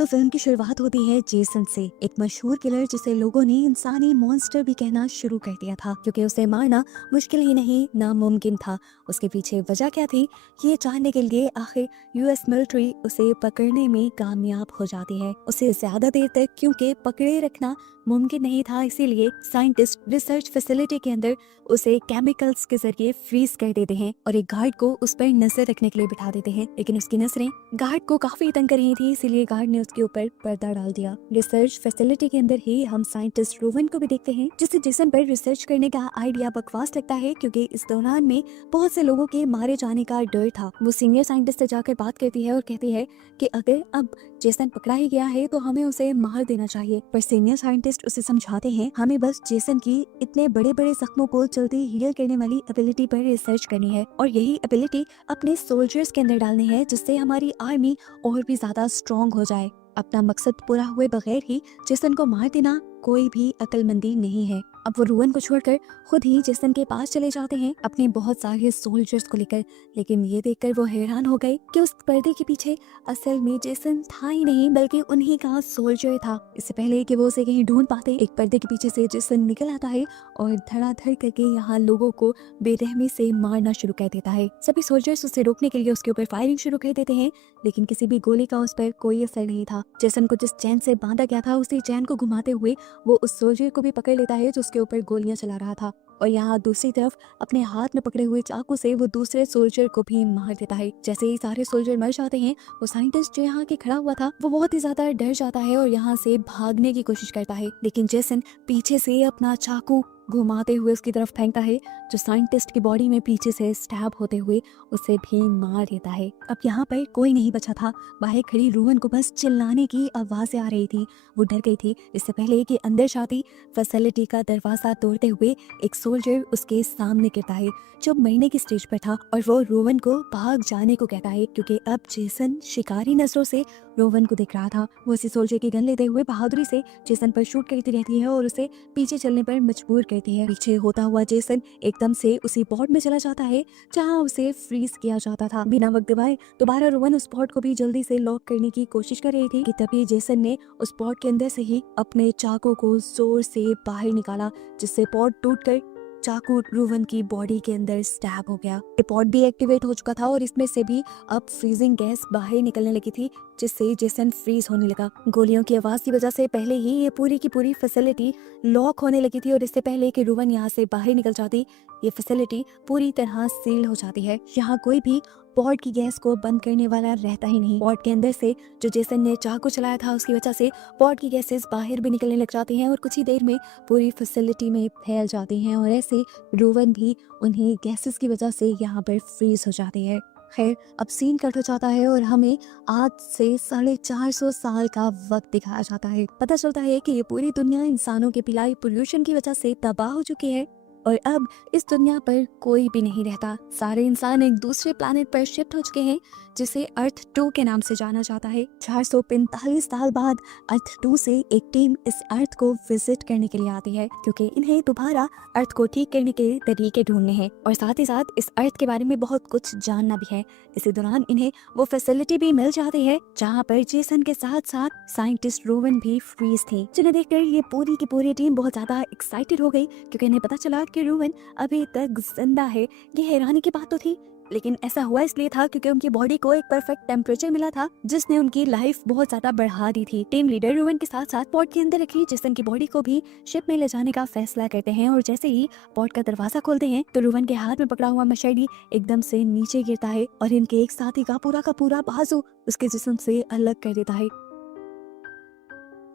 तो फिल्म की शुरुआत होती है जेसन से, एक मशहूर किलर जिसे लोगों ने इंसानी मॉन्स्टर भी कहना शुरू कर दिया था, क्योंकि उसे मारना मुश्किल ही नहीं नामुमकिन था। उसके पीछे वजह क्या थी, ये जानने के लिए आखिर यूएस मिलिट्री उसे पकड़ने में कामयाब हो जाती है। उसे ज्यादा देर तक क्योंकि पकड़े रखना मुमकिन नहीं था, इसीलिए साइंटिस्ट रिसर्च फैसिलिटी के अंदर उसे केमिकल्स के जरिए फ्रीज कर देते हैं और एक गार्ड को उस पर नजर रखने के लिए बिठा देते हैं। लेकिन उसकी नजरें गार्ड को काफी तंग कर रही थी, इसीलिए गार्ड ने उसके ऊपर पर्दा डाल दिया। रिसर्च फैसिलिटी के अंदर ही हम साइंटिस्ट रोवन को भी देखते हैं, जिसे जेसन पर रिसर्च करने का आइडिया बकवास लगता है, क्योंकि इस दौरान में बहुत से लोगों के मारे जाने का डर था। वो सीनियर साइंटिस्ट से जाकर बात करती है और कहती है कि अगर अब जेसन पकड़ा ही गया है तो हमें उसे मार देना चाहिए। पर सीनियर साइंटिस्ट उसे समझाते हैं, हमें बस जेसन की इतने बड़े बड़े जख्मों को जल्दी हील करने वाली एबिलिटी पर रिसर्च करनी है और यही एबिलिटी अपने सोल्जर्स के अंदर डालनी है, जिससे हमारी आर्मी और भी ज्यादा स्ट्रॉन्ग हो जाए। अपना मकसद पूरा हुए बगैर ही जेसन को मार देना कोई भी अक्लमंदी नहीं है। अब वो रोवन को छोड़कर खुद ही जेसन के पास चले जाते हैं अपने बहुत सारे सोल्जर्स को लेकर। लेकिन ये देखकर वो हैरान हो गए कि उस पर्दे के पीछे असल में जेसन था ही नहीं, बल्कि उन्हीं का सोल्जर था। इससे पहले कि वो उसे कहीं ढूंढ पाते, एक पर्दे के पीछे से जेसन निकल आता है और धड़ाधड़ करके यहाँ लोगों को बेरहमी से मारना शुरू कर देता है। सभी सोल्जर्स उसे रोकने के लिए उसके ऊपर फायरिंग शुरू कर देते हैं, लेकिन किसी भी गोली का उस पर कोई असर नहीं था। जेसन को जिस चैन से बांधा गया था, उसी चैन को घुमाते हुए वो उस सोल्जर को भी पकड़ लेता है जो उसके ऊपर गोलियां चला रहा था, और यहाँ दूसरी तरफ अपने हाथ में पकड़े हुए चाकू से वो दूसरे सोल्जर को भी मार देता है। जैसे ही सारे सोल्जर मर जाते हैं, वो साइंटिस्ट जो यहाँ के खड़ा हुआ था वो बहुत ही ज्यादा डर जाता है और यहाँ से भागने की कोशिश करता है, लेकिन जेसन पीछे से अपना चाकू घुमाते हुए उसकी तरफ फेंकता है, जो साइंटिस्ट की बॉडी में पीछे से स्टैब होते हुए उसे भी मार देता है। अब यहाँ पर कोई नहीं बचा था। बाहर खड़ी रोवन को बस चिल्लाने की आवाजें आ रही थी। वो डर गई थी। इससे पहले कि अंदर जाती, फैसिलिटी का दरवाजा तोड़ते हुए एक सोल्जर उसके सामने गिरता है जो मरने की स्टेज पर था, और वो रोवन को भाग जाने को कहता है, क्योंकि अब जेसन शिकारी नजरों से रोवन को देख रहा था। वो उसी सोल्जर की गन लेते हुए बहादुरी से जेसन पर शूट करती रहती है और उसे पीछे चलने पर मजबूर करती है। पीछे होता हुआ जेसन एकदम से उसी पॉड में चला जाता है जहाँ उसे फ्रीज किया जाता था। बिना वक्त गवाए दोबारा रोवन उस पॉड को भी जल्दी से लॉक करने की कोशिश कर रही थी कि तभी जेसन ने उस पॉड के अंदर से ही अपने चाकू को जोर से बाहर निकाला, जिससे पॉड टूटकर चाकू रोवन की बॉडी के अंदर स्टैब हो गया। ये पॉड भी एक्टिवेट हो चुका था और इसमें से भी अब फ्रीजिंग गैस बाहर निकलने लगी थी, जिससे जेसन फ्रीज होने लगा। गोलियों की आवाज की वजह से पहले ही ये पूरी की पूरी फैसिलिटी लॉक होने लगी थी, और इससे पहले कि रोवन यहाँ से बाहर निकल जाती, ये फैसिलिटी पूरी तरह सील हो जाती है। यहाँ कोई भी पॉड की गैस को बंद करने वाला रहता ही नहीं। पॉड के अंदर से जो जेसन ने चाकू चलाया था, उसकी वजह से पॉड की गैसेस बाहर भी निकलने लग जाती हैं और कुछ ही देर में पूरी फैसिलिटी में फैल जाती हैं, और ऐसे रोवन भी उन्हीं गैसेस की वजह से यहाँ पर फ्रीज हो जाती है। खैर, अब सीन कट हो जाता है और हमें आज से 450 साल का वक्त दिखाया जाता है। पता चलता है कि ये पूरी दुनिया इंसानों के पिलाई पोल्यूशन की वजह से तबाह हो चुकी है और अब इस दुनिया पर कोई भी नहीं रहता। सारे इंसान एक दूसरे प्लैनेट पर शिफ्ट हो चुके हैं, जिसे अर्थ 2 के नाम से जाना जाता है। 445 साल बाद अर्थ 2 से एक टीम इस अर्थ को विजिट करने के लिए आती है, क्योंकि इन्हें दोबारा अर्थ को ठीक करने के तरीके ढूंढने हैं और साथ ही साथ इस अर्थ के बारे में बहुत कुछ जानना भी है। इसी दौरान इन्हें वो फैसिलिटी भी मिल जाती है जहाँ पर जेसन के साथ साथ साइंटिस्ट रोवन भी फ्रीज थी, जिन्हें देखकर ये पूरी की पूरी टीम बहुत ज्यादा एक्साइटेड हो गई, क्योंकि इन्हें पता चला कि रोवन अभी तक जिंदा है। ये हैरानी की बात तो थी, लेकिन ऐसा हुआ इसलिए था क्योंकि उनकी बॉडी को एक परफेक्ट टेम्परेचर मिला था, जिसने उनकी लाइफ बहुत ज्यादा बढ़ा दी थी। टीम लीडर रोवन के साथ साथ पॉड के अंदर रखी जेसन की बॉडी को भी शिप में ले जाने का फैसला करते हैं, और जैसे ही पॉड का दरवाजा खोलते हैं तो रोवन के हाथ में पकड़ा हुआ मशहरी एकदम से नीचे गिरता है और इनके एक साथी का पूरा बाजू उसके जिस्म से अलग कर देता है।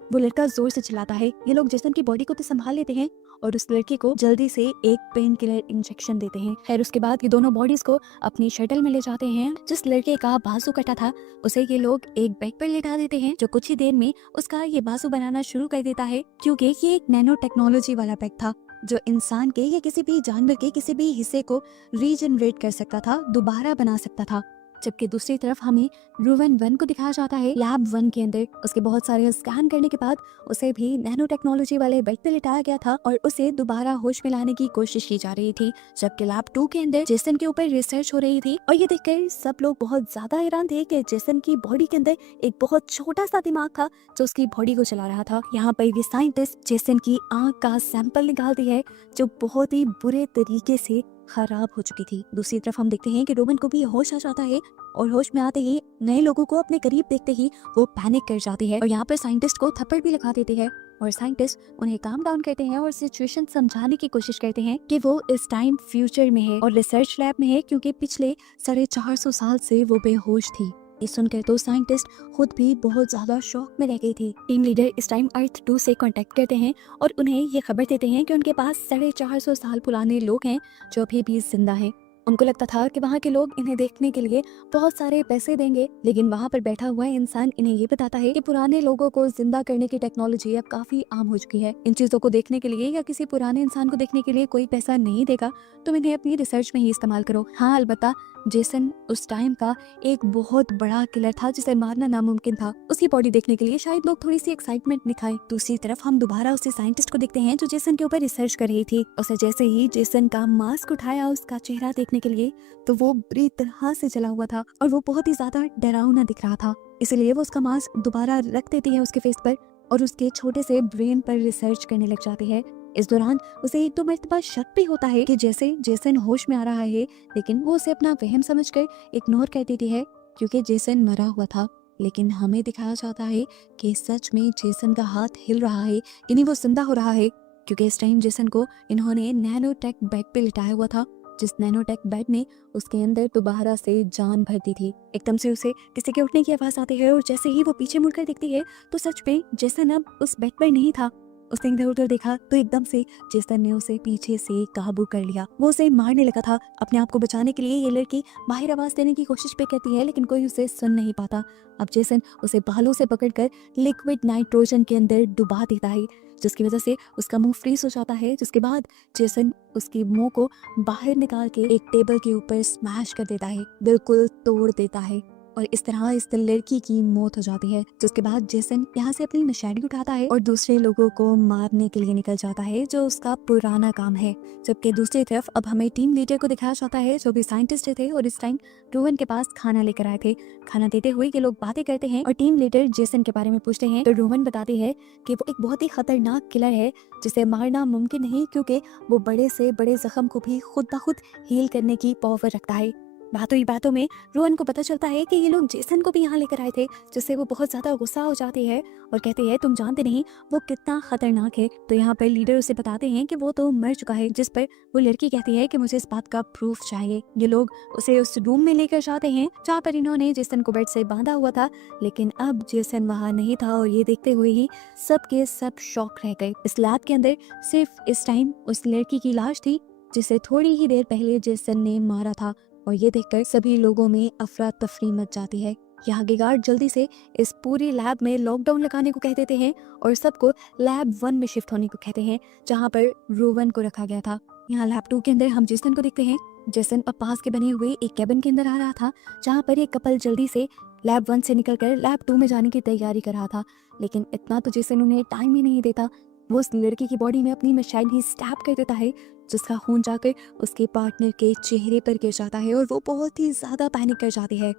वो लड़का जोर से चिल्लाता है। ये लोग जेसन की बॉडी को तो संभाल लेते हैं और उस लड़के को जल्दी से एक पेन किलर इंजेक्शन देते हैं। खैर, उसके बाद ये दोनों बॉडीज को अपनी शटल में ले जाते हैं। जिस लड़के का बाजू कटा था उसे ये लोग एक बैग पर लेटा देते हैं, जो कुछ ही देर में उसका ये बाजू बनाना शुरू कर देता है, क्योंकि ये एक नैनो टेक्नोलॉजी वाला बैग था जो इंसान के या किसी भी जानवर के किसी भी हिस्से को रीजनरेट कर सकता था, दोबारा बना सकता था। जबकि दूसरी तरफ हमें रूवन 1 को दिखाया जाता है लैब 1 के अंदर। उसके बहुत सारे स्कैन करने के बाद उसे भी नैनो टेक्नोलॉजी वाले बेड पे लिटाया गया था और उसे दोबारा होश में लाने की कोशिश की जा रही थी। जबकि लैब 2 के अंदर जेसन के ऊपर रिसर्च हो रही थी और ये देखकर सब लोग बहुत ज्यादा हैरान थे कि जेसन की बॉडी के अंदर एक बहुत छोटा सा दिमाग था जो उसकी बॉडी को चला रहा था। यहाँ पर ये साइंटिस्ट जेसन की आंख का सैंपल निकालती है जो बहुत ही बुरे तरीके से खराब हो चुकी थी। दूसरी तरफ हम देखते हैं कि रोमन को भी होश आ जाता है और होश में आते ही नए लोगों को अपने करीब देखते ही वो पैनिक कर जाती है और यहाँ पर साइंटिस्ट को थप्पड़ भी लगा देते हैं और साइंटिस्ट उन्हें काम डाउन करते हैं और सिचुएशन समझाने की कोशिश करते हैं कि वो इस टाइम फ्यूचर में है और रिसर्च लैब में है क्योंकि पिछले 450 साल से वो बेहोश थी। ये सुनकर तो साइंटिस्ट खुद भी बहुत ज्यादा शॉक में रह गई थी। टीम लीडर इस टाइम अर्थ 2 से कांटेक्ट करते हैं और उन्हें ये खबर देते हैं कि उनके पास 450 साल पुराने लोग हैं जो अभी भी जिंदा हैं। उनको लगता था कि वहाँ के लोग इन्हें देखने के लिए बहुत सारे पैसे देंगे, लेकिन वहाँ पर बैठा हुआ इंसान इन्हें ये बताता है कि पुराने लोगों को जिंदा करने की टेक्नोलॉजी अब काफी आम हो चुकी है। इन चीजों को देखने के लिए या किसी पुराने इंसान को देखने के लिए कोई पैसा नहीं देगा, तुम इन्हें अपनी रिसर्च में ही इस्तेमाल करो। हाँ, अलबत्ता जेसन उस टाइम का एक बहुत बड़ा किलर था जिसे मारना नामुमकिन था। उसकी बॉडी देखने के लिए शायद लोग थोड़ी सी एक्साइटमेंट दिखाए। दूसरी तरफ हम दोबारा उसी साइंटिस्ट को देखते हैं जो जेसन के ऊपर रिसर्च कर रही थी। उसे जैसे ही जेसन का मास्क उठाया उसका चेहरा देखने के लिए तो वो बुरी तरह से जला हुआ था और वो बहुत ही ज्यादा डरावना दिख रहा था। इसलिए वो उसका मास्क दोबारा रख देती है उसके फेस पर और उसके छोटे से ब्रेन पर रिसर्च करने लग जाती है। इस दौरान उसे 1-2 मरतबा शक भी होता है कि जैसे जेसन होश में आ रहा है, लेकिन वो उसे अपना वहम समझकर इग्नोर कर देती है क्योंकि जेसन मरा हुआ था। लेकिन हमें दिखाया जाता है कि सच में जेसन का हाथ हिल रहा है, यानी वो जिंदा हो रहा है, क्योंकि इस टाइम जेसन को इन्होंने नैनोटेक बेड पे लिटाया हुआ था, जिस नैनोटेक बेड ने उसके अंदर दोबारा से जान भर दी थी। एकदम से उसे किसी के उठने की आवाज आती है और जैसे ही वो पीछे मुड़कर देखती है तो सच में जेसन अब उस बेड पर नहीं था। उसने इधर उधर देखा तो एकदम से जेसन ने उसे पीछे से काबू कर लिया। वो उसे मारने लगा था। अपने आप को बचाने के लिए ये लड़की बाहर आवाज देने की कोशिश पे करती है, लेकिन कोई उसे सुन नहीं पाता। अब जेसन उसे बालों से पकड़कर लिक्विड नाइट्रोजन के अंदर डुबा देता है, जिसकी वजह से उसका मुंह फ्रीज हो जाता है। जिसके बाद जेसन उसकी मुंह को बाहर निकाल के एक टेबल के ऊपर स्मैश कर देता है, बिल्कुल तोड़ देता है और इस तरह इस लड़की की मौत हो जाती है। जिसके बाद जेसन यहाँ से अपनी नशेड़ी उठाता है और दूसरे लोगों को मारने के लिए निकल जाता है, जो उसका पुराना काम है। जबकि दूसरी तरफ अब हमें टीम लीडर को दिखाया जाता है जो भी साइंटिस्ट थे और इस टाइम रोवन के पास खाना लेकर आए थे। खाना देते हुए ये लोग बातें करते हैं और टीम लीडर जेसन के बारे में पूछते हैं तो रोवन बताती है कि वो एक बहुत ही खतरनाक किलर है जिसे मारना मुमकिन नहीं, क्योंकि वो बड़े से बड़े जख्म को भी खुद ब खुद हील करने की पावर रखता है। बातों ही बातों में रोहन को पता चलता है कि ये लोग जेसन को भी यहाँ लेकर आए थे, जिससे वो बहुत ज्यादा गुस्सा हो जाती है और कहती है तुम जानते नहीं वो कितना खतरनाक है। तो यहाँ पर लीडर उसे बताते हैं कि वो तो मर चुका है, जिस पर वो लड़की कहती है कि मुझे इस बात का प्रूफ चाहिए। ये लोग उसे उस रूम में लेकर जाते हैं जहाँ पर इन्होंने जेसन को बेड से बांधा हुआ था, लेकिन अब जेसन वहाँ नहीं था और ये देखते हुए ही सब के सब शॉक रह गए। इस लैब के अंदर सिर्फ इस टाइम उस लड़की की लाश थी जिसे थोड़ी ही देर पहले जेसन ने मारा था और ये देखकर सभी लोगों में अफरा तफरी मच जाती है। यहाँ के गार्ड जल्दी से इस पूरी लैब में लॉकडाउन लगाने को कह देते हैं और सबको लैब 1 में शिफ्ट होने को कहते हैं जहाँ पर रोवन को रखा गया था। यहाँ लैब 2 के अंदर हम जेसन को देखते हैं। जेसन अब पास के बने हुए एक कैबिन के अंदर आ रहा था जहाँ पर एक कपल जल्दी से लैब 1 से निकलकर लैब 2 में जाने की तैयारी कर रहा था, लेकिन इतना तो जेसन उन्हें टाइम ही नहीं देता। वो उस लड़की की बॉडी में अपनी मशीन ही स्टैब कर देता है, जिसका खून जाकर उसके पार्टनर के चेहरे पर गिर जाता है और वो बहुत ही ज्यादा पैनिक कर जाती है।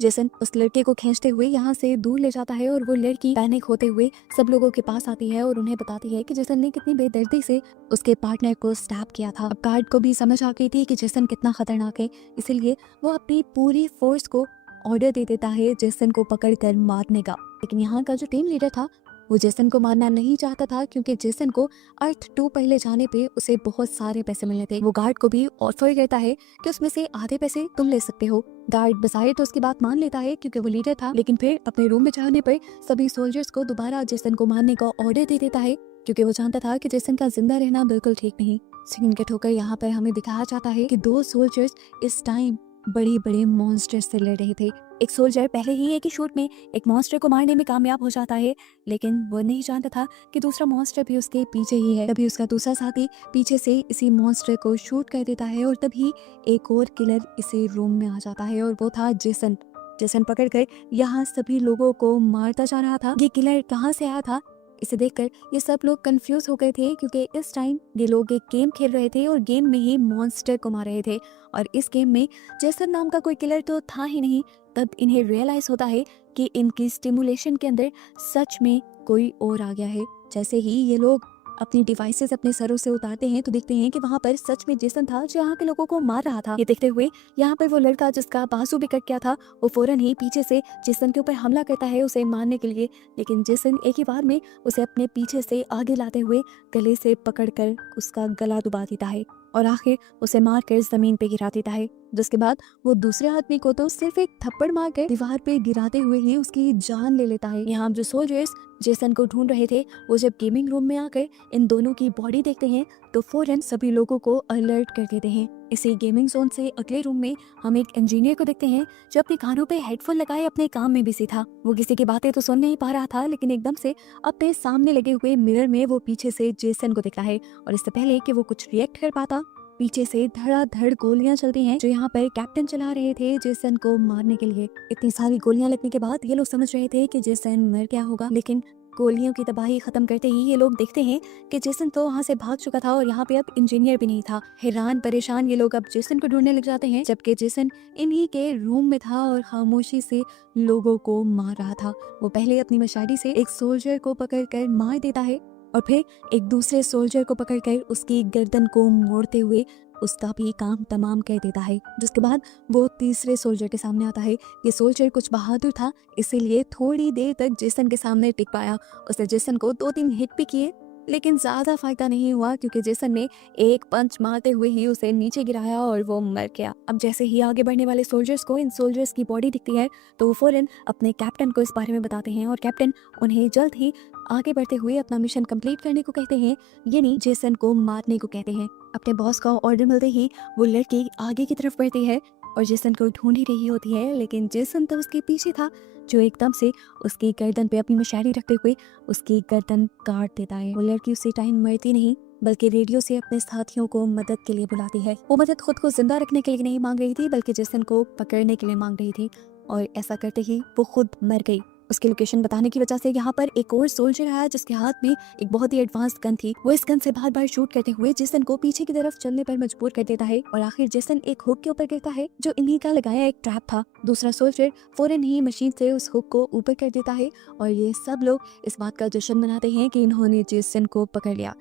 जेसन उस लड़के को खींचते हुए यहाँ से दूर ले जाता है और वो लड़की पैनिक होते हुए सब लोगों के पास आती है और उन्हें बताती है कि जेसन ने कितनी बेदर्दी से उसके पार्टनर को स्टैब किया था। अब गार्ड को भी समझ आ गई थी कि जेसन कितना खतरनाक है, इसीलिए वो अपनी पूरी फोर्स को ऑर्डर दे देता है जेसन को पकड़ कर मारने का। लेकिन यहाँ का जो टीम लीडर था वो जेसन को मारना नहीं चाहता था, क्योंकि जेसन को अर्थ 2 पहले जाने पे उसे बहुत सारे पैसे मिलने थे। वो गार्ड को भी ऑफर करता है कि उसमें से आधे पैसे तुम ले सकते हो। गार्ड बजाय तो उसकी बात मान लेता है क्योंकि वो लीडर था, लेकिन फिर अपने रूम में जाने पर सभी सोल्जर्स को दोबारा जेसन को मारने का ऑर्डर दे देता है, क्योंकि वो जानता था कि जेसन का जिंदा रहना बिल्कुल ठीक नहीं। सीन कट होकर यहाँ पर हमें दिखाया जाता है कि 2 सोल्जर्स इस टाइम बड़े बड़े मॉन्स्टर से लड़ रहे थे। एक सोल्जर पहले ही एक ही शूट में एक मॉन्स्टर को मारने में कामयाब हो जाता है, लेकिन वो नहीं जानता था कि दूसरा मॉन्स्टर भी उसके पीछे ही है। तभी उसका दूसरा साथी पीछे से इसी मॉन्स्टर को शूट कर देता है और तभी एक और किलर इसी रूम में आ जाता है और वो था जेसन। जेसन पकड़कर यहाँ सभी लोगों को मारता जा रहा था। ये किलर कहाँ से आया था, इसे देखकर ये सब लोग कंफ्यूज हो गए थे, क्योंकि इस टाइम ये लोग एक गेम खेल रहे थे और गेम में ही मॉन्स्टर को मार रहे थे और इस गेम में जेसन नाम का कोई किलर तो था ही नहीं। तब इन्हें रियलाइज होता है कि इनकी स्टिमुलेशन के अंदर सच में कोई और आ गया है। जैसे ही ये लोग अपनी डिवाइसेस अपने सरों से उतारते हैं तो देखते हैं कि वहाँ पर सच में जेसन था जो यहाँ के लोगों को मार रहा था। ये देखते हुए यहाँ पर वो लड़का जिसका बाजू भी कट गया था वो फौरन ही पीछे से जेसन के ऊपर हमला करता है उसे मारने के लिए, लेकिन जेसन एक ही बार में उसे अपने पीछे से आगे लाते हुए गले से पकड़कर उसका गला दबा देता है और आखिर उसे मारकर जमीन पे गिरा देता है। जिसके बाद वो दूसरे आदमी को तो सिर्फ एक थप्पड़ मारकर दीवार पे गिराते हुए ही उसकी जान ले लेता है। यहाँ जो सोल्जर्स जेसन को ढूंढ रहे थे वो जब गेमिंग रूम में आकर इन दोनों की बॉडी देखते हैं तो फौरन सभी लोगों को अलर्ट कर देते हैं। इसी गेमिंग जोन से अगले रूम में हम एक इंजीनियर को देखते हैं जो अपने कानों पे हेडफोन लगाए अपने काम में बिजी था। वो किसी की बातें तो सुन नहीं पा रहा था, लेकिन एकदम से अपने सामने लगे हुए मिरर में वो पीछे से जेसन को दिखता है और इससे पहले कि वो कुछ रिएक्ट कर पाता पीछे से धड़ाधड़ गोलियां चलती हैं जो यहाँ पर कैप्टन चला रहे थे जेसन को मारने के लिए। इतनी सारी गोलियां लगने के बाद ये लोग समझ रहे थे कि जेसन मर गया होगा, लेकिन गोलियों की तबाही खत्म करते ही ये लोग देखते हैं कि जेसन तो वहाँ से भाग चुका था और यहाँ पे अब इंजीनियर भी नहीं था। हैरान परेशान ये लोग अब जेसन को ढूंढने लग जाते हैं, जबकि जेसन इन्हीं के रूम में था और खामोशी से लोगों को मार रहा था। वो पहले अपनी मशाली से एक सोल्जर को पकड़कर मार देता है और फिर एक दूसरे सोल्जर को पकड़कर उसकी गर्दन को मोड़ते हुए उसका भी काम तमाम कर देता है। जिसके बाद वो तीसरे सोल्जर के सामने आता है। ये सोल्जर कुछ बहादुर था, इसीलिए थोड़ी देर तक जेसन के सामने टिक पाया। उसने जेसन को 2-3 हिट भी किए, लेकिन ज्यादा फायदा नहीं हुआ क्योंकि जेसन ने एक पंच मारते हुए ही उसे नीचे गिराया और वो मर गया। अब जैसे ही आगे बढ़ने वाले सोल्जर्स को इन सोल्जर्स की बॉडी दिखती है तो वो फौरन अपने कैप्टन को इस बारे में बताते हैं और कैप्टन उन्हें जल्द ही आगे बढ़ते हुए अपना मिशन कंप्लीट करने को कहते हैं, यानी जेसन को मारने को कहते हैं। अपने बॉस का ऑर्डर मिलते ही वो लड़की आगे की तरफ बढ़ती है और जेसन को ढूंढ ही रही होती है, लेकिन जेसन तो उसके पीछे था जो एकदम से उसकी गर्दन पे अपनी मशाली रखते हुए उसकी गर्दन काट देता है। वो लड़की उसी टाइम मरती नहीं बल्कि रेडियो से अपने साथियों को मदद के लिए बुलाती है। वो मदद खुद को जिंदा रखने के लिए नहीं मांग रही थी बल्कि जेसन को पकड़ने के लिए मांग रही थी और ऐसा करते ही वो खुद मर गई। उसकी लोकेशन बताने की वजह से यहाँ पर एक और सोल्जर आया जिसके हाथ में एक बहुत ही एडवांस गन थी। वो इस गन से बार बार शूट करते हुए जेसन को पीछे की तरफ चलने पर मजबूर कर देता है और आखिर जेसन एक हुक के ऊपर गिरता है जो इन्हीं का लगाया एक ट्रैप था। दूसरा सोल्जर फौरन ही मशीन से उस हुक को ऊपर कर देता है और ये सब लोग इस बात का जश्न मनाते हैं कि इन्होंने जेसन को पकड़ लिया।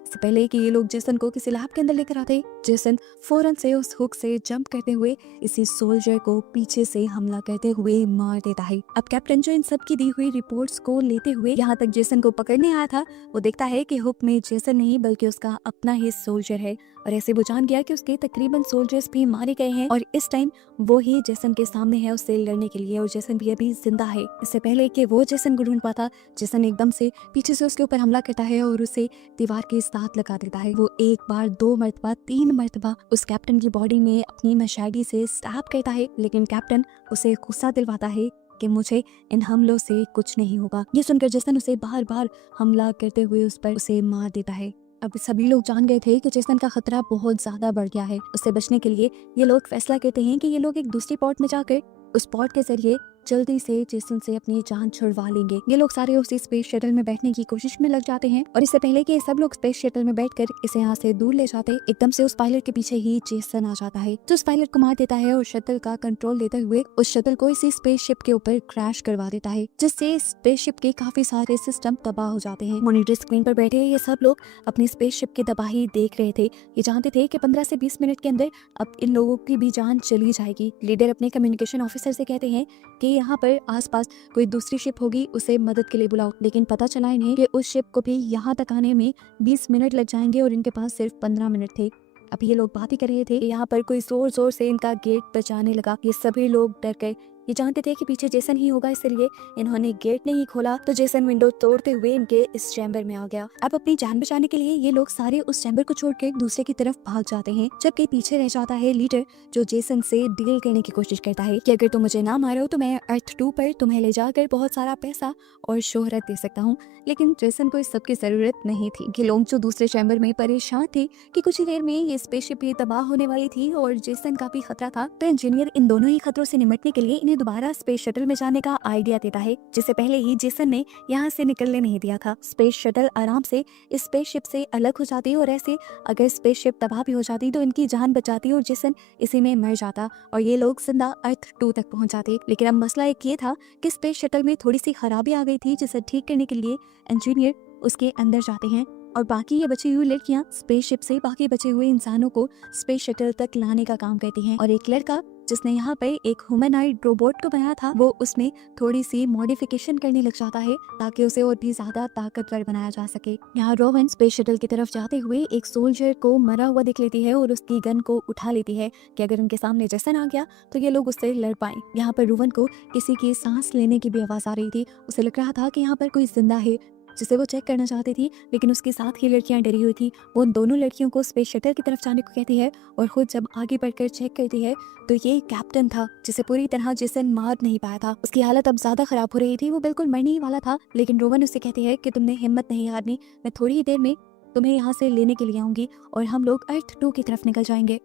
इससे पहले कि ये लोग जेसन को किसी लैब के अंदर लेकर आते, जेसन फौरन से उस हुक से जंप करते हुए इसी सोल्जर को पीछे से हमला करते हुए मार देता है। अब कैप्टन जो इन सब की दी हुई रिपोर्ट्स को लेते हुए यहाँ तक जेसन को पकड़ने आया था, वो देखता है कि हुक में जेसन नहीं बल्कि उसका अपना ही सोल्जर है और ऐसे वो जान गया कि उसके तकरीबन सोल्जर्स भी मारे गए हैं और इस टाइम वो ही जेसन के सामने है उससे लड़ने के लिए और जेसन भी अभी जिंदा है। इससे पहले कि वो जेसन को ढूंढ पाता, जेसन एकदम से पीछे से उसके ऊपर हमला करता है और उसे दीवार के साथ लगा देता है। वो एक बार, 2 मरतबा, 3 मरतबा उस कैप्टन की बॉडी में अपनी मशाली से स्टैब करता है, लेकिन कैप्टन उसे गुस्सा दिलवाता है कि मुझे इन हमलों से कुछ नहीं होगा। ये सुनकर जेसन उसे बार बार हमला करते हुए उस पर उसे मार देता है। अब सभी लोग जान गए थे कि जेसन का खतरा बहुत ज्यादा बढ़ गया है। उससे बचने के लिए ये लोग फैसला करते हैं कि ये लोग एक दूसरी पॉट में जाकर उस पॉट के जरिए जल्दी से जेसन से अपनी जान छुड़वा लेंगे। ये लोग सारे उसी स्पेस शटल में बैठने की कोशिश में लग जाते हैं और इससे पहले कि सब लोग स्पेस शटल में बैठकर इसे यहाँ से दूर ले जाते, एकदम से उस पायलट के पीछे ही जेसन आ जाता है जो उस पायलट को मार देता है और शटल का कंट्रोल लेते हुए उस शटल को इसी स्पेसशिप के ऊपर क्रैश करवा देता है, जिससे स्पेसशिप के काफी सारे सिस्टम तबाह हो जाते हैं। मॉनिटर स्क्रीन पर बैठे ये सब लोग अपनी स्पेसशिप की तबाही देख रहे थे। ये जानते थे कि 15 से 20 मिनट के अंदर अब इन लोगों की भी जान चली जाएगी। लीडर अपने कम्युनिकेशन ऑफिसर से कहते हैं कि यहाँ पर आसपास कोई दूसरी शिप होगी, उसे मदद के लिए बुलाओ, लेकिन पता चला इन्हें कि उस शिप को भी यहाँ तक आने में 20 मिनट लग जाएंगे और इनके पास सिर्फ 15 मिनट थे। अब ये लोग बात ही कर रहे थे कि यहाँ पर कोई जोर जोर से इनका गेट बजाने लगा। ये सभी लोग डर गए। ये जानते थे कि पीछे जेसन ही होगा, इसलिए इन्होंने गेट नहीं खोला तो जेसन विंडो तोड़ते हुए इनके इस चैम्बर में आ गया। अब अपनी जान बचाने के लिए ये लोग सारे उस चैम्बर को छोड़ के दूसरे की तरफ भाग जाते हैं, जबकि पीछे रह जाता है लीडर, जो जेसन से डील करने की कोशिश करता है कि अगर तुम मुझे ना मारो तो मैं अर्थ 2 पर तुम्हें ले जाकर बहुत सारा पैसा और शोहरत दे सकता हूँ। लेकिन जेसन को इस सब की जरूरत नहीं थी। गिलोंगचू दूसरे चैम्बर में परेशान थे कि कुछ ही देर में ये स्पेसशिप भी तबाह होने वाली थी और जेसन का भी खतरा था। तो इंजीनियर इन दोनों ही खतरों से निपटने के लिए इन्हें दोबारा स्पेस शटल में जाने का आइडिया देता है, जिसे पहले ही जेसन ने यहाँ से निकलने नहीं दिया था। स्पेस शटल आराम से इस स्पेसशिप से अलग हो जाती और ऐसे अगर स्पेसशिप तबाह भी हो जाती तो इनकी जान बचाती और जेसन इसी में मर जाता और ये लोग जिंदा अर्थ 2 तक पहुंच जाते। लेकिन अब मसला एक ये था कि स्पेस शटल में थोड़ी सी खराबी आ गई थी, जिसे ठीक करने के लिए इंजीनियर उसके अंदर जाते हैं और बाकी ये बची हुई लड़कियां स्पेसशिप से बाकी बचे हुए इंसानों को स्पेस शटल तक लाने का काम करती हैं। और एक लड़का जिसने यहाँ पे एक ह्यूमनॉइड रोबोट को बनाया था, वो उसमें थोड़ी सी मॉडिफिकेशन करने लग जाता है ताकि उसे और भी ज्यादा ताकतवर बनाया जा सके। यहाँ रोवन स्पेस शटल की तरफ जाते हुए एक सोल्जर को मरा हुआ देख लेती है और उसकी गन को उठा लेती है कि अगर उनके सामने जेसन आ गया तो ये लोग उससे लड़ पाए। यहाँ पर रोवन को किसी की सांस लेने की भी आवाज आ रही थी। उसे लग रहा था कि यहाँ पर कोई जिंदा है, जिसे वो चेक करना चाहती थी, लेकिन उसके साथ की लड़कियां डरी हुई थी। वो उन दोनों लड़कियों को स्पेस शटल की तरफ जाने को कहती है और खुद जब आगे बढ़कर चेक करती है तो ये कैप्टन था, जिसे पूरी तरह जेसन मार नहीं पाया था। उसकी हालत अब ज्यादा खराब हो रही थी, वो बिल्कुल मरने ही वाला था। लेकिन रोवन उससे कहती है कि तुमने हिम्मत नहीं हारनी, मैं थोड़ी ही देर में तुम्हें यहाँ से लेने के लिए आऊंगी और हम लोग अर्थ 2 की तरफ निकल जाएंगे।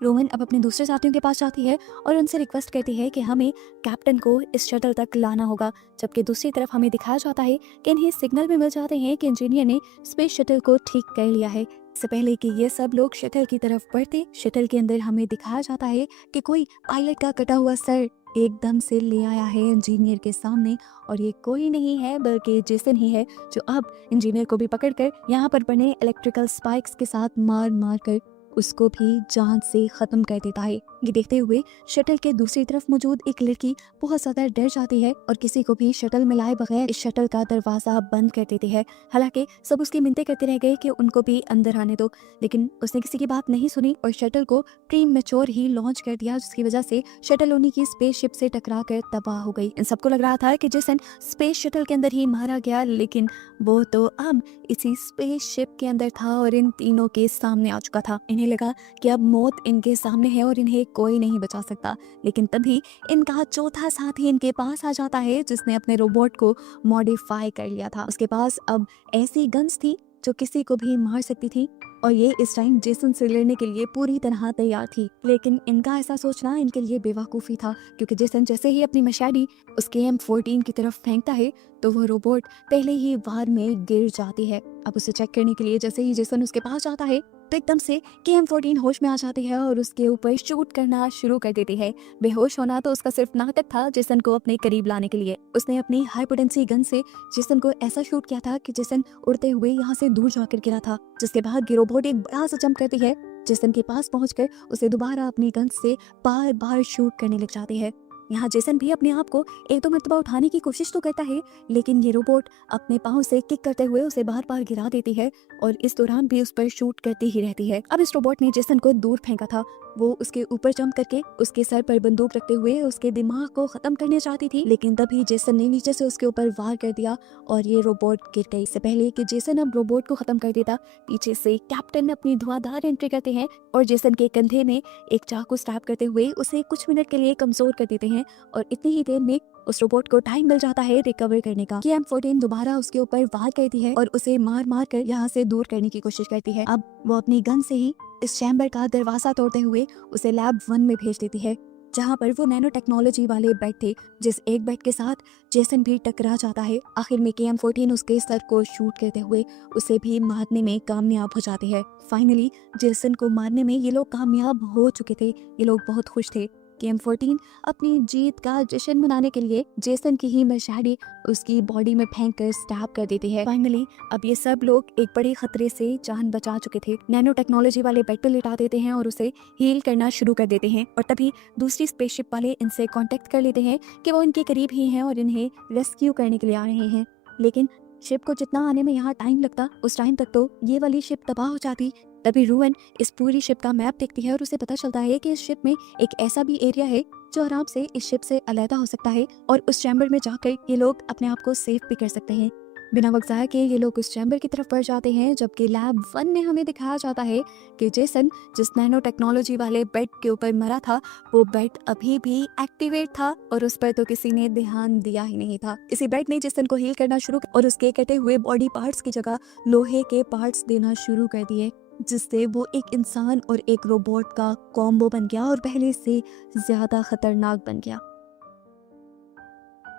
रोवन अब अपने दूसरे साथियों के पास जाती है और उनसे रिक्वेस्ट करती है कि हमें कैप्टन को इस शटल तक लाना होगा, जबकि दूसरी तरफ हमें दिखाया जाता है कि इन्हें सिग्नल भी मिल जाते हैं कि इंजीनियर ने स्पेस शटल को ठीक कर लिया है। इससे पहले कि ये सब लोग शटल की तरफ बढ़ते, शटल के अंदर हमें दिखाया जाता है कि कोई पायलट का कटा हुआ सर एकदम से ले आया है इंजीनियर के सामने और ये कोई नहीं है बल्कि जेसन ही है, जो अब इंजीनियर को भी पकड़कर यहाँ पर बने इलेक्ट्रिकल स्पाइक्स के साथ मार मार कर उसको भी जान से खत्म कर देता है। ये देखते हुए शटल के दूसरी तरफ मौजूद एक लड़की बहुत ज्यादा डर जाती है और किसी को भी शटल में लाए बगैर इस शटल का दरवाजा बंद कर देती है। हालांकि सब उसकी मिन्नतें करते रह गए कि उनको भी अंदर आने दो, लेकिन उसने किसी की बात नहीं सुनी और शटल को प्री मैच्योर ही लॉन्च कर दिया, जिसकी वजह से शटल उन्हीं की स्पेसशिप से टकरा कर तबाह हो गई। इन सबको लग रहा था कि जेसन स्पेस शटल के अंदर ही मारा गया, लेकिन वो तो अब इसी स्पेसशिप के अंदर था और इन तीनों के सामने आ चुका था। इन्हें लगा कि अब मौत इनके सामने है और इन्हें कोई नहीं बचा सकता, लेकिन तभी इनका चौथा साथी इनके पास आ जाता है, जिसने अपने रोबोट को मॉडिफाई कर लिया था। उसके पास अब ऐसी गन्स थी जो किसी को भी मार सकती थी और ये इस टाइम जेसन से लड़ने के लिए पूरी तरह तैयार थी। लेकिन इनका ऐसा सोचना इनके लिए बेवकूफ़ी था, क्योंकि जेसन जैसे ही अपनी मशाली उसके M14 की तरफ फेंकता है तो वो रोबोट पहले ही वार में गिर जाती है। अब उसे चेक करने के लिए जैसे ही जेसन उसके पास जाता है तो एकदम से KM14 होश में आ जाती है और उसके ऊपर शूट करना शुरू कर देती है। बेहोश होना तो उसका सिर्फ नाटक था जेसन को अपने करीब लाने के लिए। उसने अपनी हाई पोटेंसी गन से जेसन को ऐसा शूट किया था कि जेसन उड़ते हुए यहाँ से दूर जाकर गिरा था, जिसके बाद ये रोबोट एक बड़ा सा जंप करती है, जेसन के पास पहुंचकर उसे दोबारा अपनी गन से बार बार शूट करने लग जाती है। यहाँ जेसन भी अपने आप को एक दो मरतबा उठाने की कोशिश तो करता है, लेकिन ये रोबोट अपने पाँव से किक करते हुए उसे बार बार गिरा देती है और इस दौरान भी उस पर शूट करती ही रहती है। अब इस रोबोट ने जेसन को दूर फेंका था, वो उसके ऊपर जंप करके उसके सर पर बंदूक रखते हुए उसके दिमाग को खत्म करने चाहती थी, लेकिन तभी जेसन ने नीचे से उसके ऊपर वार कर दिया और ये रोबोट गिर गई। इससे पहले कि जेसन अब रोबोट को खत्म कर देता, पीछे से कैप्टन अपनी धुआंधार एंट्री करते हैं और जेसन के कंधे में एक चाकू स्टैब करते हुए उसे कुछ मिनट के लिए कमजोर कर देते हैं और इतनी ही देर में उस रोबोट को टाइम मिल जाता है रिकवर करने का। KM14 दोबारा उसके ऊपर वार करती है और उसे मार मार कर यहाँ से दूर करने की कोशिश करती है। अब वो अपनी गन से ही इस चैम्बर का दरवाजा तोड़ते हुए उसे लैब 1 में भेज देती है, जहाँ पर वो नैनो टेक्नोलॉजी वाले बेड थे, जिस एक बेड के साथ जेसन भी टकरा जाता है। आखिर में KM14 उसके सर को शूट करते हुए उसे भी मारने में कामयाब हो जाती है। फाइनली जेसन को मारने में ये लोग कामयाब हो चुके थे, ये लोग बहुत खुश थे। KM14 अपनी जीत का जश्न मनाने के लिए जेसन की ही मशाली उसकी बॉडी में फेंक कर स्टैब कर देती है। फाइनली अब ये सब लोग एक बड़े खतरे से जान बचा चुके थे। नैनो टेक्नोलॉजी वाले बेड पे लिटा देते हैं और उसे हील करना शुरू कर देते हैं और तभी दूसरी स्पेसशिप वाले इनसे कांटेक्ट कर लेते हैं कि वो इनके करीब ही हैं और इन्हें रेस्क्यू करने के लिए आ रहे हैं। लेकिन शिप को जितना आने में यहाँ टाइम लगता, उस टाइम तक तो ये वाली शिप तबाह हो जाती, तभी रूवन इस पूरी शिप का मैप देखती है और उसे पता चलता है कि इस शिप में एक ऐसा भी एरिया है जो आराम से इस शिप से अलहदा हो सकता है और उस चैम्बर में जाकर ये लोग अपने आप को सेफ भी कर सकते हैं। बिना वक्त ज़ाया के ये लोग उस चैम्बर की तरफ बढ़ जाते हैं, जबकि लैब 1 में हमें दिखाया जाता है कि जेसन जिस नैनो टेक्नोलॉजी वाले बेड के ऊपर मरा था, वो बेड अभी भी एक्टिवेट था और उस पर तो किसी ने ध्यान दिया ही नहीं था। इसी बेड ने जेसन को हील करना शुरू और उसके कटे हुए बॉडी पार्ट्स की जगह लोहे के पार्ट्स देना शुरू कर दिए, जिससे वो एक इंसान और एक रोबोट का कॉम्बो बन गया और पहले से ज्यादा खतरनाक बन गया।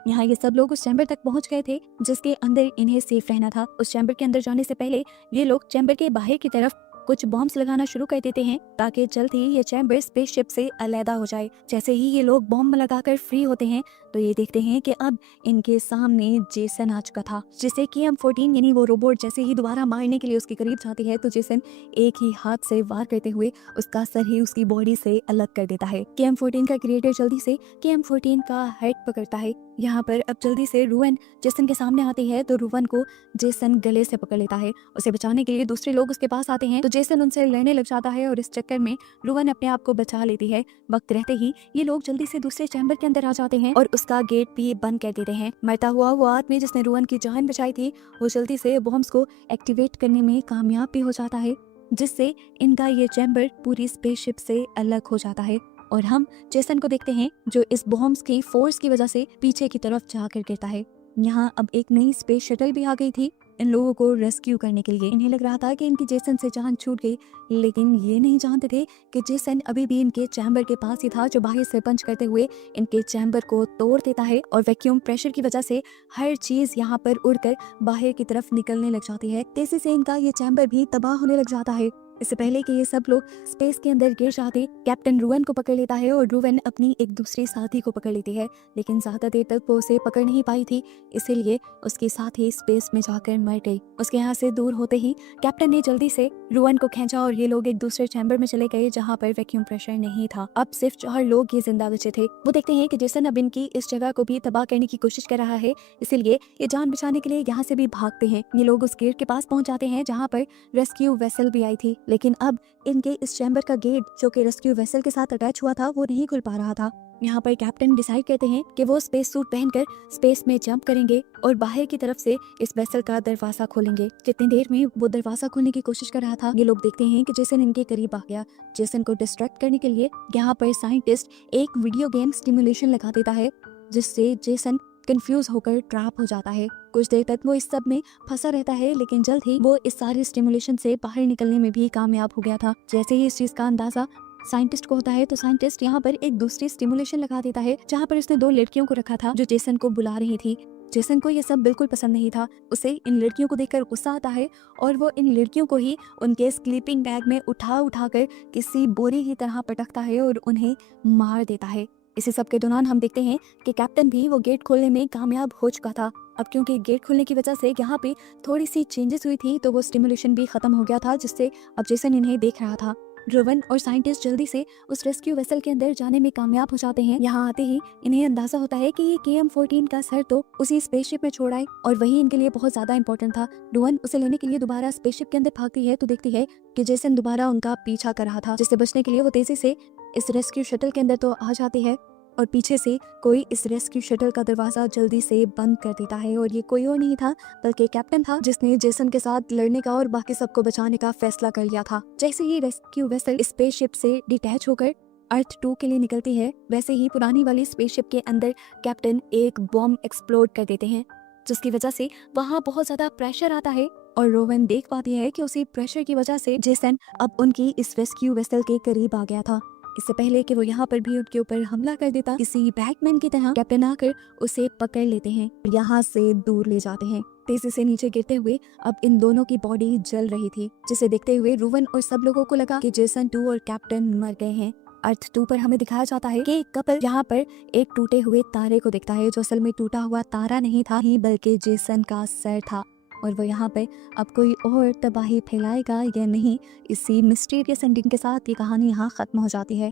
यहाँ ये सब लोग उस चैम्बर तक पहुंच गए थे जिसके अंदर इन्हें सेफ रहना था। उस चैम्बर के अंदर जाने से पहले ये लोग चैम्बर के बाहर की तरफ कुछ बॉम्ब्स लगाना शुरू कर देते हैं ताकि जल्द ही ये चैम्बर स्पेसशिप से अलहदा हो जाए। जैसे ही ये लोग बॉम्ब लगाकर फ्री होते हैं तो ये देखते हैं कि अब इनके सामने जेसन आ चुका था, जिसे KM-14 यानी वो रोबोट जैसे ही दोबारा मारने के लिए उसके करीब जाती है तो जेसन एक ही हाथ से वार करते हुए उसका सर ही उसकी बॉडी से अलग कर देता है। KM-14 का क्रिएटर जल्दी से KM-14 का हेड पकड़ता है। यहाँ पर अब जल्दी से रूवन जेसन के सामने आती है तो रूवन को जेसन गले से पकड़ लेता है। उसे बचाने के लिए दूसरे लोग उसके पास आते हैं तो जेसन उनसे लड़ने लग जाता है और इस चक्कर में रूवन अपने आप को बचा लेती है। वक्त रहते ही ये लोग जल्दी से दूसरे चैम्बर के अंदर आ जाते हैं और उसका गेट भी बंद कर देते हैं। मरता हुआ वो आदमी जिसने रूवन की जान बचाई थी वो जल्दी से बॉम्ब्स को एक्टिवेट करने में कामयाब भी हो जाता है, जिससे इनका ये चैम्बर पूरी स्पेसशिप से अलग हो जाता है और हम जेसन को देखते हैं जो इस बॉम्ब्स की फोर्स की वजह से पीछे की तरफ जाकर गिरता है। यहाँ अब एक नई स्पेस शटल भी आ गई थी इन लोगों को रेस्क्यू करने के लिए। इन्हें लग रहा था कि इनकी जेसन से जान छूट गई, लेकिन ये नहीं जानते थे कि जेसन अभी भी इनके चैम्बर के पास ही था जो बाहर से पंच करते हुए इनके चैम्बर को तोड़ देता है और वैक्यूम प्रेशर की वजह से हर चीज यहाँ पर उड़कर बाहर की तरफ निकलने लग जाती है। तेजी से इनका ये चैम्बर भी तबाह होने लग जाता है। इससे पहले कि ये सब लोग स्पेस के अंदर गिर जाते, कैप्टन रूवन को पकड़ लेता है और रूवन अपनी एक दूसरी साथी को पकड़ लेती है, लेकिन ज्यादा देर तक वो उसे पकड़ नहीं पाई थी, इसीलिए उसकी साथी स्पेस में जाकर मर गई। उसके यहाँ से दूर होते ही कैप्टन ने जल्दी से रूवन को खींचा और ये लोग एक दूसरे चैम्बर में चले गए जहाँ पर वैक्यूम प्रेशर नहीं था। अब सिर्फ 4 लोग ये जिंदा बचे थे। वो देखते हैं कि जेसन अब इनकी इस जगह को भी तबाह करने की कोशिश कर रहा है, इसीलिए ये जान बचाने के लिए यहाँ से भी भागते हैं। ये लोग उस गेट के पास पहुंच जाते हैं जहाँ पर रेस्क्यू वेसल भी आई थी, लेकिन अब इनके इस चैम्बर का गेट जो कि रेस्क्यू वेसल के साथ अटैच हुआ था वो नहीं खुल पा रहा था। यहाँ पर कैप्टन डिसाइड करते हैं कि वो स्पेस सूट पहनकर स्पेस में जंप करेंगे और बाहर की तरफ से इस वेसल का दरवाजा खोलेंगे। जितनी देर में वो दरवाजा खोलने की कोशिश कर रहा था ये लोग देखते हैं कि जेसन इनके करीब आ गया। जेसन को डिस्ट्रैक्ट करने के लिए यहाँ पर साइंटिस्ट एक वीडियो गेम स्टिमुलेशन लगा देता है, जिससे जेसन कंफ्यूज होकर ट्रैप हो जाता है। कुछ देर तक वो इस सब में फंसा रहता है, लेकिन जल्द ही वो इस सारे स्टिमुलेशन से बाहर निकलने में भी कामयाब हो गया था। जैसे ही इस चीज का अंदाजा साइंटिस्ट को होता है तो साइंटिस्ट यहाँ पर एक दूसरी स्टिमुलेशन लगा देता है जहाँ पर उसने 2 लड़कियों को रखा था जो जेसन को बुला रही थी। जेसन को ये सब बिल्कुल पसंद नहीं था, उसे इन लड़कियों को देखकर गुस्सा आता है और वो इन लड़कियों को ही उनके स्लीपिंग बैग में उठा कर किसी बोरी की तरह पटकता है और उन्हें मार देता है। इसी सब के दौरान हम देखते हैं कि कैप्टन भी वो गेट खोलने में कामयाब हो चुका था। अब क्योंकि गेट खोलने की वजह से यहाँ पे थोड़ी सी चेंजेस हुई थी तो वो स्टिमुलेशन भी खत्म हो गया था, जिससे अब जेसन इन्हें देख रहा था। रोवन और साइंटिस्ट जल्दी से उस रेस्क्यू वेसल के अंदर जाने में कामयाब हो जाते हैं। यहाँ आते ही इन्हें अंदाजा होता है कि ये KM-14 का सर तो उसी स्पेसशिप में छोड़ आए और वही इनके लिए बहुत ज्यादा इंपॉर्टेंट था। रोवन उसे लेने के लिए दोबारा स्पेसशिप के अंदर भागती है तो देखती है कि जेसन दोबारा उनका पीछा कर रहा था, जिससे बचने के लिए वो तेजी से इस रेस्क्यू शटल के अंदर तो आ जाती है और पीछे से कोई इस रेस्क्यू शटल का दरवाजा जल्दी से बंद कर देता है और ये कोई और नहीं था बल्कि कैप्टन था, जिसने जेसन के साथ लड़ने का और बाकी सबको बचाने का फैसला कर लिया था। जैसे ही रेस्क्यू वेसल स्पेसशिप से डिटैच होकर अर्थ 2 के लिए निकलती है, वैसे ही पुरानी वाली स्पेसशिप के अंदर कैप्टन एक बॉम्ब एक्सप्लोड कर देते हैं, जिसकी वजह से वहाँ बहुत ज्यादा प्रेशर आता है और रोवन देख पाती है कि उसी प्रेशर की वजह से जेसन अब उनकी इस रेस्क्यू वेसल के करीब आ गया था। इससे पहले कि वो यहाँ पर भी उनके ऊपर हमला कर देता, किसी बैटमैन की तरह कैप्टन आकर उसे पकड़ लेते हैं और यहाँ से दूर ले जाते हैं। तेजी से नीचे गिरते हुए अब इन दोनों की बॉडी जल रही थी, जिसे देखते हुए रोवन और सब लोगों को लगा कि जेसन 2 और कैप्टन मर गए हैं। अर्थ 2 पर हमें दिखाया जाता है कि एक कपल यहाँ पर एक टूटे हुए तारे को देखता है, जो असल में टूटा हुआ तारा नहीं था ही बल्कि जेसन का सर था और वो यहाँ पे अब कोई और तबाही फैलाएगा या नहीं, इसी मिस्टीरियस एंडिंग के साथ ये कहानी यहाँ खत्म हो जाती है।